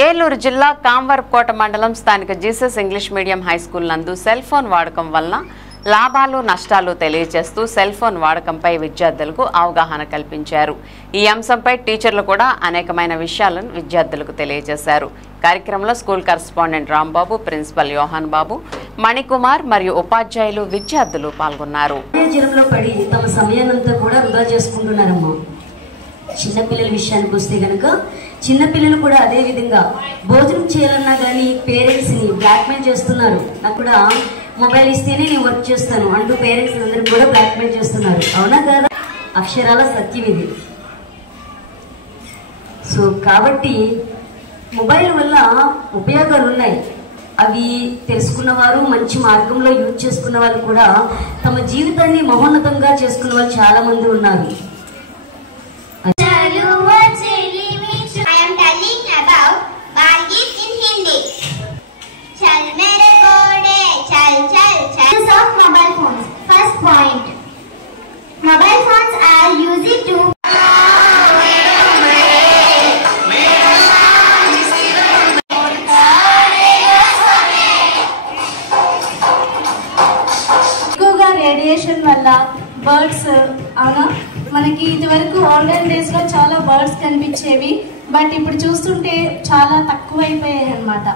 ఏలూరు జిల్లా కాంవర్కోట మండలం స్థానిక Jesus English medium high school నందు సెల్ ఫోన్ వాడకం వలన లాభాలు నష్టాలు తెలియజేస్తూ సెల్ ఫోన్ వాడకంపై విద్యార్థులకు అవగాహన కల్పించారు. ఈ అంశంపై టీచర్లు కూడా అనేకమైన విషయాలను విద్యార్థులకు తెలియజేశారు. కార్యక్రమంలో స్కూల్ కరెస్పాండెంట్ రాంబాబు, ప్రిన్సిపల్ యోహాన్ బాబు, మణికుమార్ మరియు ఉపాధ్యాయులు, విద్యార్థులు పాల్గొన్నారు. చిన్నపిల్లల విషయానికి వస్తే గనక చిన్నపిల్లలు కూడా అదే విధంగా భోజనం చేయాలన్నా కానీ పేరెంట్స్ ని బ్లాక్మెయిల్ చేస్తున్నారు. నాకు కూడా మొబైల్ ఇస్తేనే నేను వర్క్ చేస్తాను అంటూ పేరెంట్స్ అందరికి కూడా బ్లాక్మెయిల్ చేస్తున్నారు. అవునా కదా? అక్షరాల సత్యం ఇది. సో కాబట్టి మొబైల్ వల్ల ఉపయోగాలు ఉన్నాయి. అవి తెలుసుకున్న వారు, మంచి మార్గంలో యూజ్ చేసుకున్న వాళ్ళు కూడా తమ జీవితాన్ని మహోన్నతంగా చేసుకున్న వాళ్ళు చాలా మంది ఉన్నారు. Mobile phones are used to ఎక్కువగా రేడియేషన్ వల్ల బర్డ్స్ అవునా మనకి ఇదివరకు ఆన్లైన్ డేస్ లో చాలా బర్డ్స్ కనిపించేవి. బట్ ఇప్పుడు చూస్తుంటే చాలా తక్కువైపోయాయి అన్నమాట.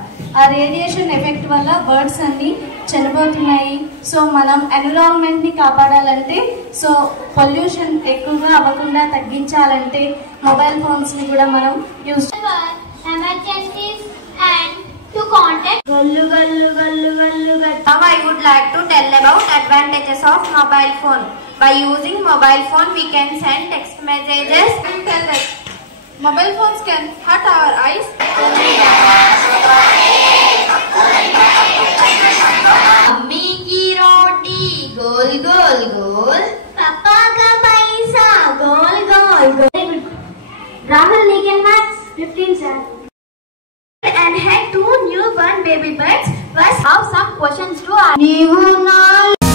ఆ రేడియేషన్ ఎఫెక్ట్ వల్ల బర్డ్స్ అన్ని చనిపోతున్నాయి. సో మనం ఎన్విరాన్మెంట్ ని కాపాడాలంటే, సో పొల్యూషన్ ఎక్కువగా అవ్వకుండా తగ్గించాలంటే మొబైల్ ఫోన్స్ ని కూడా మనం use emergencies and to contact. Now I would like to tell about advantages of mobile phone. By using mobile phone we can send text messages and tell that mobile phones can hurt our eyes. Mummy ki roti gol gol gol, Papa ka paisa gol gol gol. Rahul Nikhil Max 15 sir. And had two newborn baby birds. First have some questions to ask.